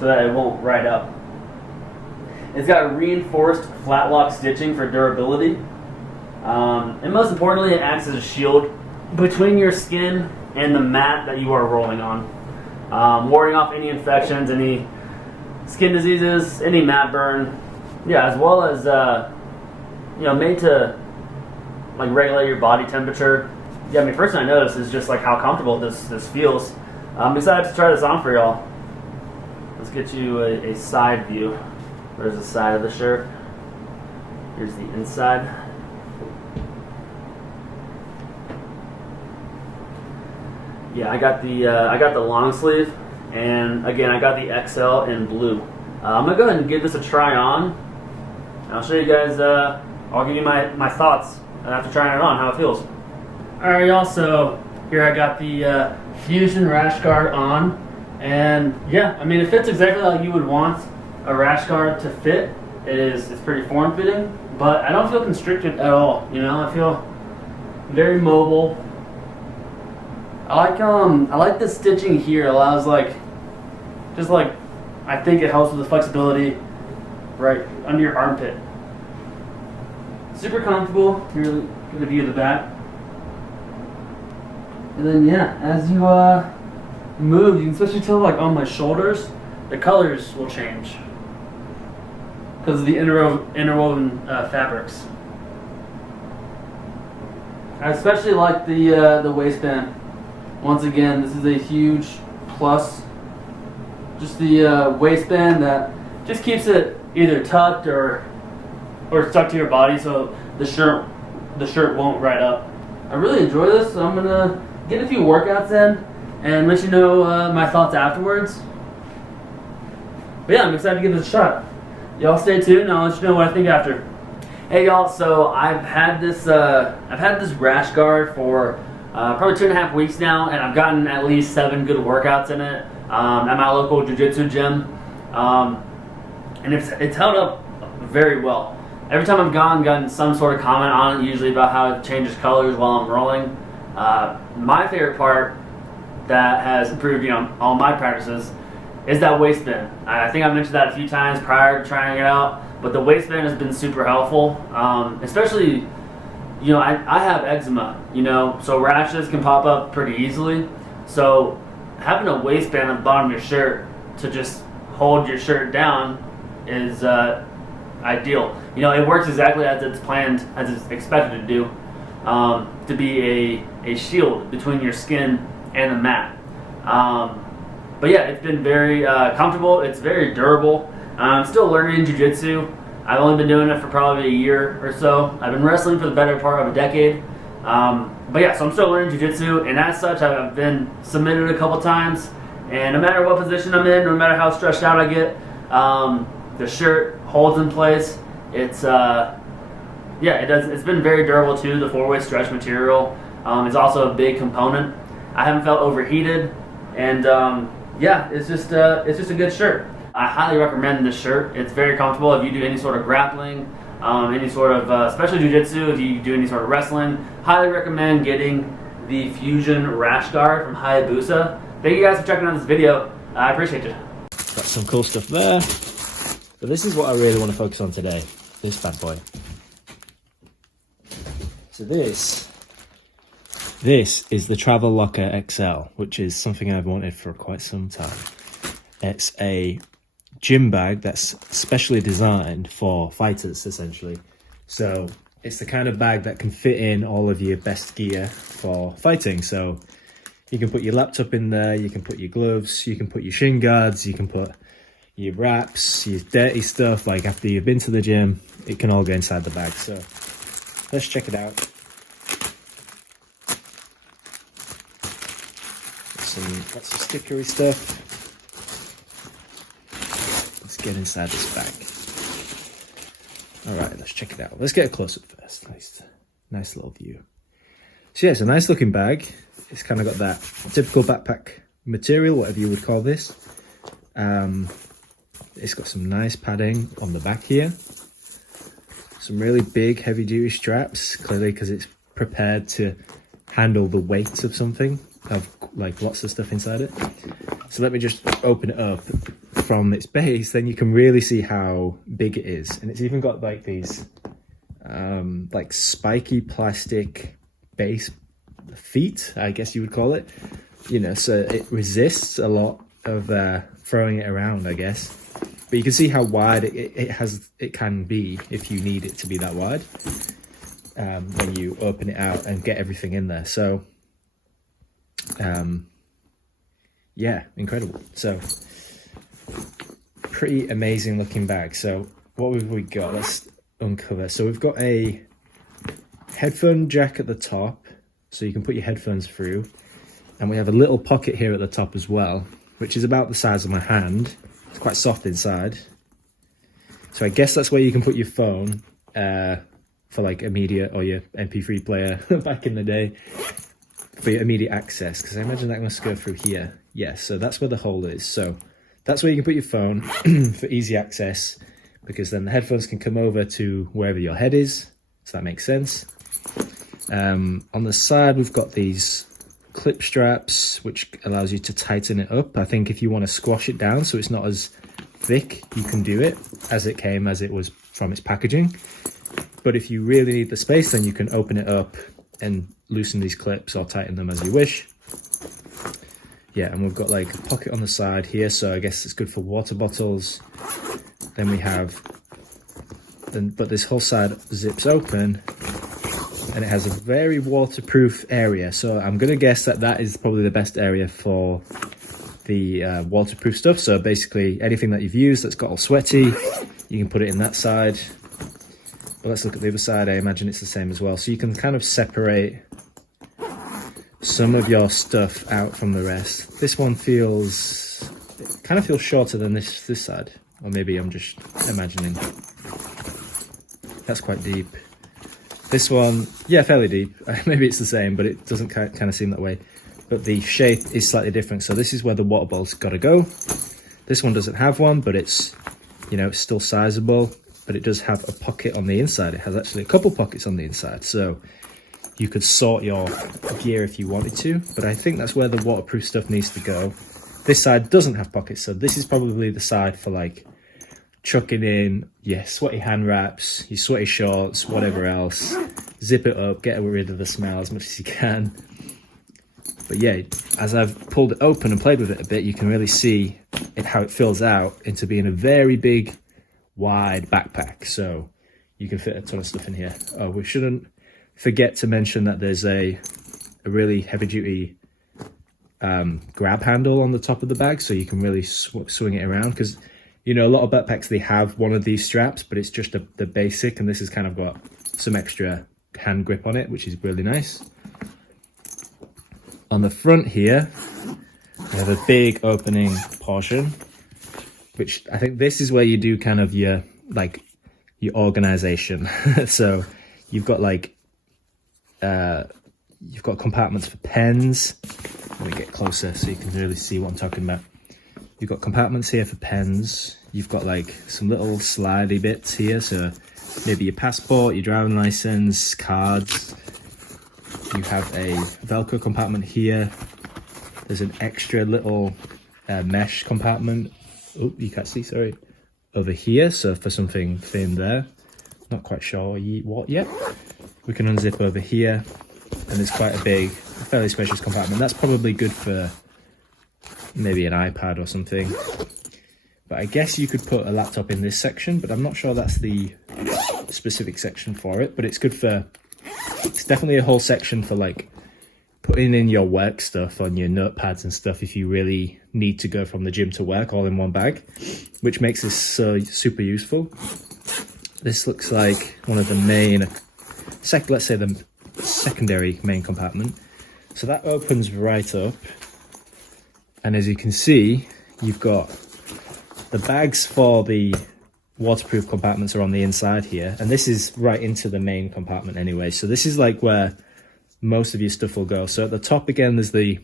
that it won't ride up. It's got reinforced flat lock stitching for durability. And most importantly, it acts as a shield between your skin and the mat that you are rolling on, warding off any infections, any skin diseases, any mat burn. Yeah, as well as made to like regulate your body temperature. Yeah, first thing I noticed is just like how comfortable this feels. I'm excited to try this on for y'all. Let's get you a side view. There's the side of the shirt. Here's the inside. Yeah, I got the long sleeve, and again I got the XL in blue. I'm gonna go ahead and give this a try on. I'll show you guys. I'll give you my thoughts after trying it on, how it feels. All right, y'all. So here I got the Fusion rash guard on, and yeah, it fits exactly like you would want a rash guard to fit. It's pretty form fitting, but I don't feel constricted at all. I feel very mobile. I like the stitching here. It allows I think it helps with the flexibility right under your armpit. Super comfortable. Here, get a view of the back. And then yeah, as you move, you can especially tell on my shoulders, the colors will change because of the interwoven fabrics. I especially like the waistband. Once again, this is a huge plus. Just the waistband that just keeps it either tucked or stuck to your body, so the shirt won't ride up. I really enjoy this, so I'm gonna get a few workouts in and let you know my thoughts afterwards. But yeah, I'm excited to give this a shot. Y'all stay tuned, and I'll let you know what I think after. Hey y'all, so I've had this rash guard for probably 2.5 weeks now, and I've gotten at least 7 good workouts in it at my local jiu-jitsu gym, and it's held up very well. Every time I've gotten some sort of comment on it, usually about how it changes colors while I'm rolling. My favorite part that has improved, all my practices is that waistband. I think I mentioned that a few times prior to trying it out, but the waistband has been super helpful, especially. I have eczema, so rashes can pop up pretty easily. So having a waistband on the bottom of your shirt to just hold your shirt down is ideal. It works exactly as it's planned, as it's expected to do, to be a shield between your skin and the mat. But yeah, it's been very comfortable. It's very durable. I'm still learning jiu-jitsu. I've only been doing it for probably a year or so. I've been wrestling for the better part of a decade. But yeah, so I'm still learning jiu-jitsu, and as such, I've been submitted a couple times. And no matter what position I'm in, no matter how stretched out I get, the shirt holds in place. It does. It's been very durable too. The 4-way stretch material is also a big component. I haven't felt overheated, and it's just a good shirt. I highly recommend this shirt. It's very comfortable if you do any sort of grappling, any sort of special jiu-jitsu, if you do any sort of wrestling. Highly recommend getting the Fusion rash guard from Hayabusa. Thank you guys for checking out this video. I appreciate you. Got some cool stuff there. But this is what I really want to focus on today. This bad boy. So this is the Travel Locker XL, which is something I've wanted for quite some time. It's a gym bag that's specially designed for fighters, essentially. So it's the kind of bag that can fit in all of your best gear for fighting. So you can put your laptop in there, you can put your gloves, you can put your shin guards, you can put your wraps, your dirty stuff, like after you've been to the gym, it can all go inside the bag. So let's check it out. lots of stickery stuff. Let's get inside this bag. All right, let's check it out. Let's get a close up first. Nice little view. So yeah, it's a nice looking bag. It's kind of got that typical backpack material, whatever you would call this. It's got some nice padding on the back here. Some really big heavy duty straps, clearly because it's prepared to handle the weight of something, of like lots of stuff inside it. So let me just open it up from its base, then you can really see how big it is. And it's even got like these like spiky plastic base feet, I guess you would call it, you know, so it resists a lot of throwing it around, I guess. But you can see how wide it can be if you need it to be that wide when you open it out and get everything in there. So yeah, incredible. So pretty amazing looking bag. So what have we got? Let's uncover. So we've got a headphone jack at the top, so you can put your headphones through, and we have a little pocket here at the top as well, which is about the size of my hand. It's quite soft inside, so I guess that's where you can put your phone for like immediate, or your MP3 player back in the day, for your immediate access, because I imagine that must go through here. Yes, so that's where the hole is. So that's where you can put your phone for easy access, because then the headphones can come over to wherever your head is, so that makes sense. On the side we've got these clip straps, which allows you to tighten it up. I think if you want to squash it down so it's not as thick, you can do it as it was from its packaging. But if you really need the space, then you can open it up and loosen these clips or tighten them as you wish. Yeah, and we've got like a pocket on the side here, so I guess it's good for water bottles. Then we have, but this whole side zips open, and it has a very waterproof area. So I'm going to guess that that is probably the best area for the waterproof stuff. So basically anything that you've used that's got all sweaty, you can put it in that side. But let's look at the other side. I imagine it's the same as well. So you can kind of separate some of your stuff out from the rest. This one it kind of feels shorter than this side. Or maybe I'm just imagining. That's quite deep. This one, yeah, fairly deep. Maybe it's the same, but it doesn't kind of seem that way. But the shape is slightly different. So this is where the water bottle's got to go. This one doesn't have one, but it's, you know, it's still sizable. But it does have a pocket on the inside. It has actually a couple pockets on the inside. So you could sort your gear if you wanted to. But I think that's where the waterproof stuff needs to go. This side doesn't have pockets. So this is probably the side for like chucking in your sweaty hand wraps, your sweaty shorts, whatever else. Zip it up, get rid of the smell as much as you can. But yeah, as I've pulled it open and played with it a bit, you can really see how it fills out into being a very big, wide backpack. So you can fit a ton of stuff in here. Oh, we shouldn't forget to mention that there's a really heavy duty grab handle on the top of the bag, so you can really swing it around, because you know, a lot of backpacks, they have one of these straps, but it's just the basic, and this has kind of got some extra hand grip on it, which is really nice. On the front here, we have a big opening portion, which I think this is where you do kind of your organization. So you've got like, you've got compartments for pens. Let me get closer so you can really see what I'm talking about. You've got compartments here for pens. You've got like some little slidey bits here, so maybe your passport, your driving license, cards. You have a Velcro compartment here. There's an extra little mesh compartment. Oh, you can't see, sorry. Over here, so for something thin there. Not quite sure what yet. We can unzip over here, and there's quite a big, fairly spacious compartment. That's probably good for maybe an iPad or something. But I guess you could put a laptop in this section, but I'm not sure that's the specific section for it. But it's good for, it's definitely a whole section for like putting in your work stuff on your notepads and stuff if you really need to go from the gym to work all in one bag, which makes this so super useful. This looks like one of the main, let's say the secondary main compartment. So that opens right up. And as you can see, you've got the bags for the waterproof compartments are on the inside here, and this is right into the main compartment anyway. So this is like where most of your stuff will go. So at the top again, there's the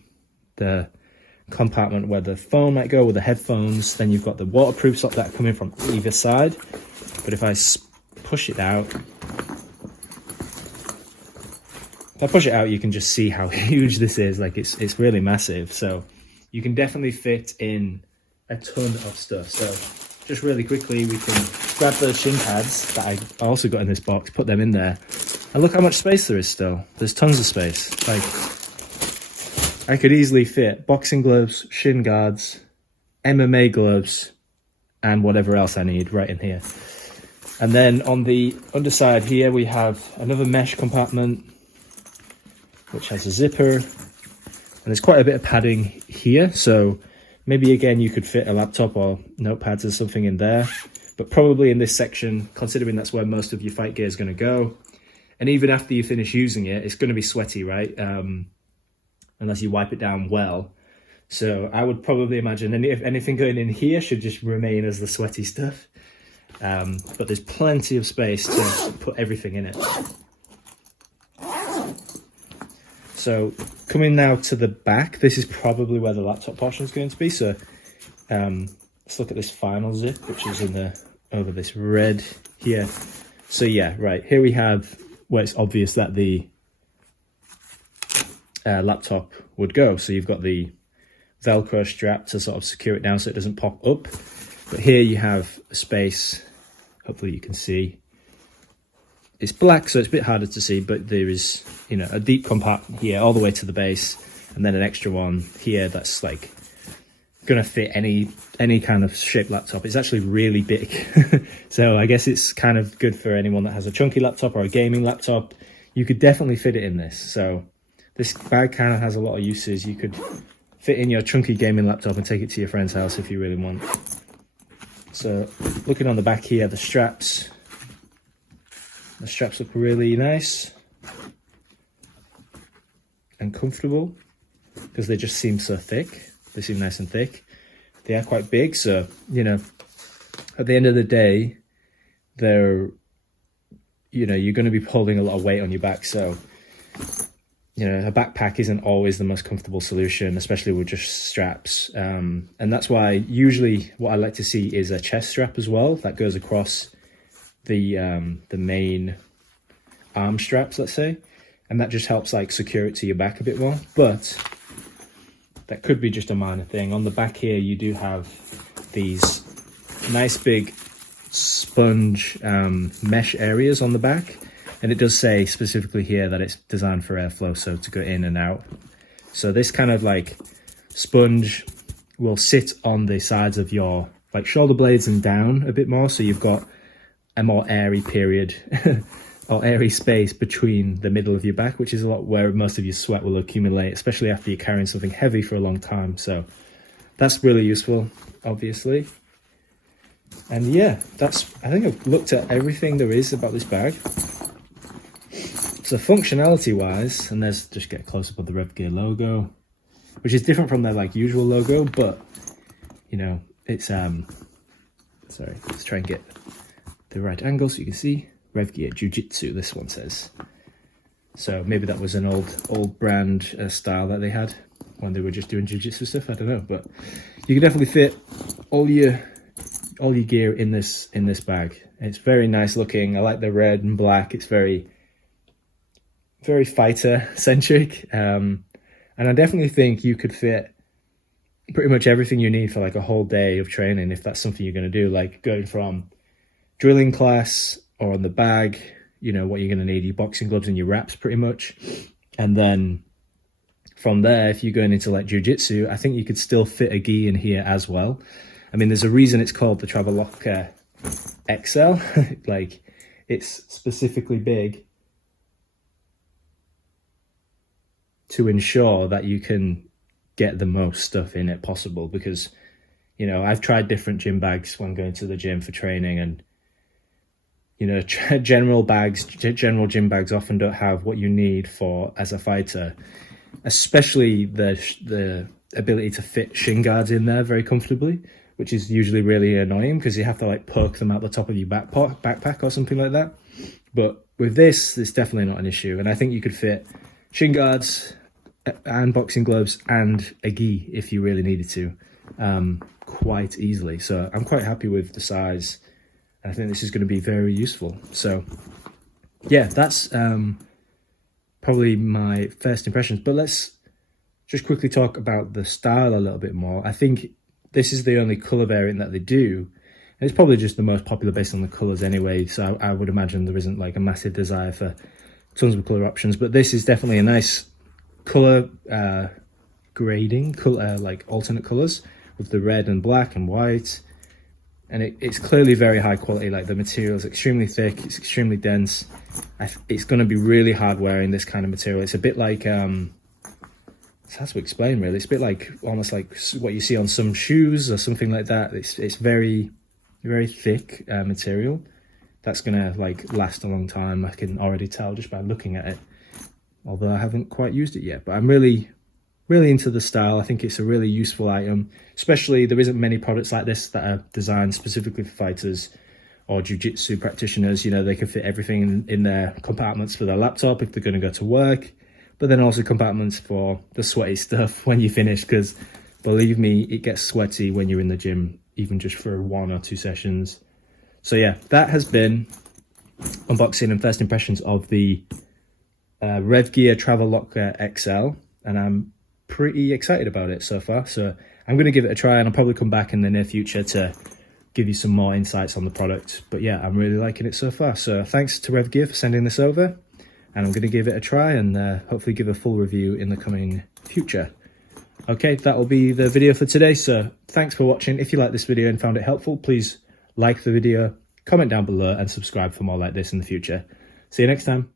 compartment where the phone might go, with the headphones. Then you've got the waterproofs that are coming from either side. But if I push it out, you can just see how huge this is. Like it's really massive. So you can definitely fit in a ton of stuff. So just really quickly, we can grab those shin pads that I also got in this box, put them in there, and look how much space there is still. There's tons of space. Like, I could easily fit boxing gloves, shin guards, MMA gloves, and whatever else I need right in here. And then on the underside here, we have another mesh compartment, which has a zipper, and there's quite a bit of padding here. So maybe again, you could fit a laptop or notepads or something in there, but probably in this section, considering that's where most of your fight gear is going to go. And even after you finish using it, it's going to be sweaty, right? Unless you wipe it down well. So I would probably imagine if anything going in here should just remain as the sweaty stuff. But there's plenty of space to put everything in it. So coming now to the back, this is probably where the laptop portion is going to be. So let's look at this final zip, which is over this red here. So yeah, right, here we have where it's obvious that the laptop would go. So you've got the Velcro strap to sort of secure it down so it doesn't pop up. But here you have a space, hopefully you can see. It's black, so it's a bit harder to see, but there is, you know, a deep compartment here all the way to the base, and then an extra one here that's like gonna fit any kind of shaped laptop. It's actually really big. So I guess it's kind of good for anyone that has a chunky laptop or a gaming laptop. You could definitely fit it in this. So this bag kind of has a lot of uses. You could fit in your chunky gaming laptop and take it to your friend's house if you really want. So looking on the back here, the straps look really nice and comfortable because they just seem so thick. They seem nice and thick. They are quite big, so, you know, at the end of the day, you're going to be holding a lot of weight on your back. So, you know, a backpack isn't always the most comfortable solution, especially with just straps. And that's why usually what I like to see is a chest strap as well that goes across the main arm straps, let's say, and that just helps like secure it to your back a bit more. But that could be just a minor thing. On the back here, you do have these nice big sponge mesh areas on the back, and it does say specifically here that it's designed for airflow, so to go in and out. So this kind of like sponge will sit on the sides of your like shoulder blades and down a bit more, so you've got a more airy period or airy space between the middle of your back, which is a lot where most of your sweat will accumulate, especially after you're carrying something heavy for a long time. So that's really useful, obviously. And yeah, I think I've looked at everything there is about this bag. So functionality wise, and there's just get a close up of the Revgear logo, which is different from their like usual logo, but you know, it's sorry, let's try and get the right angle so you can see. Revgear Jiu-Jitsu, this one says. So maybe that was an old brand style that they had when they were just doing jiu-jitsu stuff, I don't know, but you can definitely fit all your gear in this bag. It's very nice looking. I like the red and black. It's very fighter centric, and I definitely think you could fit pretty much everything you need for like a whole day of training if that's something you're going to do, like going from drilling class or on the bag, you know, what you're going to need, your boxing gloves and your wraps pretty much. And then from there, if you're going into like jiu-jitsu, I think you could still fit a gi in here as well. I mean, there's a reason it's called the Travel Locker XL. Like, it's specifically big to ensure that you can get the most stuff in it possible, because, you know, I've tried different gym bags when going to the gym for training, and you know, general gym bags often don't have what you need for as a fighter. especially the ability to fit shin guards in there very comfortably, which is usually really annoying because you have to like poke them out the top of your backpack or something like that. But with this, it's definitely not an issue. And I think you could fit shin guards and boxing gloves and a gi if you really needed to, quite easily. So I'm quite happy with the size. I think this is going to be very useful. So yeah, that's probably my first impressions. But let's just quickly talk about the style a little bit more. I think this is the only colour variant that they do. And it's probably just the most popular based on the colours anyway. So I would imagine there isn't like a massive desire for tons of colour options. But this is definitely a nice colour grading, like alternate colours with the red and black and white. And it's clearly very high quality. Like the material is extremely thick, it's extremely dense. It's going to be really hard wearing this kind of material. It's a bit like, it's hard to explain really. It's a bit like, almost like what you see on some shoes or something like that. It's very, very thick material. That's going to like last a long time. I can already tell just by looking at it. Although I haven't quite used it yet. But I'm really into the style. I think it's a really useful item, especially there isn't many products like this that are designed specifically for fighters or jiu-jitsu practitioners. You know, they can fit everything in their compartments for their laptop if they're going to go to work, but then also compartments for the sweaty stuff when you finish, because believe me, it gets sweaty when you're in the gym, even just for 1 or 2 sessions. So yeah, that has been unboxing and first impressions of the Rev Gear Travel Locker XL, and I'm pretty excited about it so far. So I'm going to give it a try, and I'll probably come back in the near future to give you some more insights on the product. But yeah, I'm really liking it so far. So thanks to Rev Gear for sending this over, and I'm going to give it a try and hopefully give a full review in the coming future. Okay, that will be the video for today. So thanks for watching. If you like this video and found it helpful, please like the video, comment down below, and subscribe for more like this in the future. See you next time.